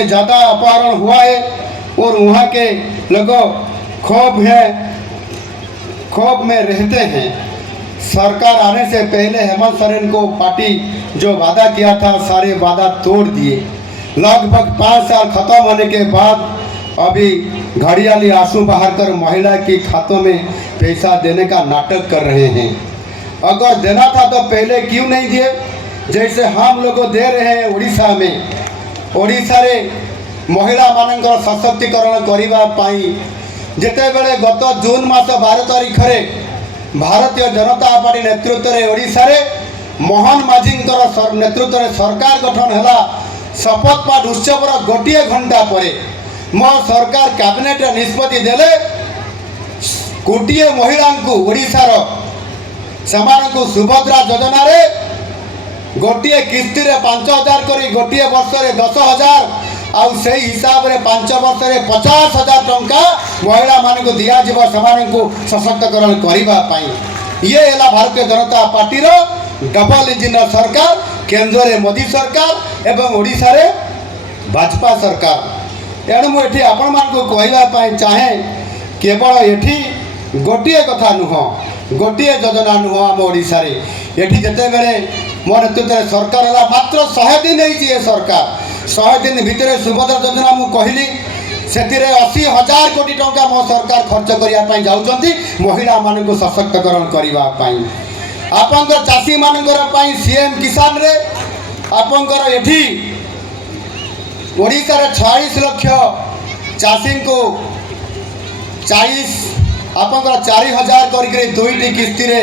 के ज़्यादा अपहरण हुआ है और वहाँ के लोग खौफ में रहते हैं। सरकार आने से पहले हेमंत सोरेन को पार्टी जो वादा किया था सारे वादा तोड़ दिए। लगभग 5 साल खत्म होने के बाद अभी घड़ियाली आंसू बहाकर महिला के खातों में पैसा देने का नाटक कर रहे हैं। अगर देना था तो पहले क्यों नहीं दिए, जैसे हम लोग दे रहे हैं। ओडिशा में ओडिशा रे महिला मानकर सशक्तिकरण करने जिते बेले गत जून मास 12 तारिख में भारतीय जनता पार्टी नेतृत्व में ओडिशा रे मोहन माझी नेतृत्व में सरकार गठन है। शपथ पाठ उत्सवर गोटे घंटा पर मो सरकार कैबिनेट निष्पत्ति देले गोटे महिला को ओडिशार से सुभद्रा योजना रे गोटे किस्ती 5,000 कर गोटे वर्ष में 10,000 आउ से हिसाब रे 5 वर्ष में 50,000 टंका महिला मान को दिया जीव से सशक्तिकरण करने। ये है भारतीय जनता पार्टी रो डबल इंजिन सरकार, केंद्र रे मोदी सरकार एवं ओडिशा रे भाजपा सरकार। तेणु मुझे आपण मान को कहवाई चाहे केवल एठी गोटे कथा नुह, गोटे योजना नुह। आम ओडिशा रे एठी जते बेले मो नेतृत्व में सरकार है मात्र 100 दिन है। सरकार 100 दिन भितर सुभद्रा योजना मु कहली से 80,000 कोटी टंका मो सरकार खर्च करने जाऊँगी महिला मान को सशक्तिकरण करने। आपंकर चाषी मानकर सीएम किसान रे आपंकर एठी ओडिशा रे 40 लाख चाषी को 4,000 करके 2टी किस्ती रे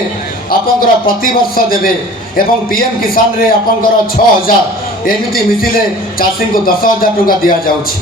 आपंकर प्रति वर्ष देवे एवं पीएम किसान रे आपंकर 6,000 एमती मिसिले चाषी को 10,000 टंका दि जाउछि।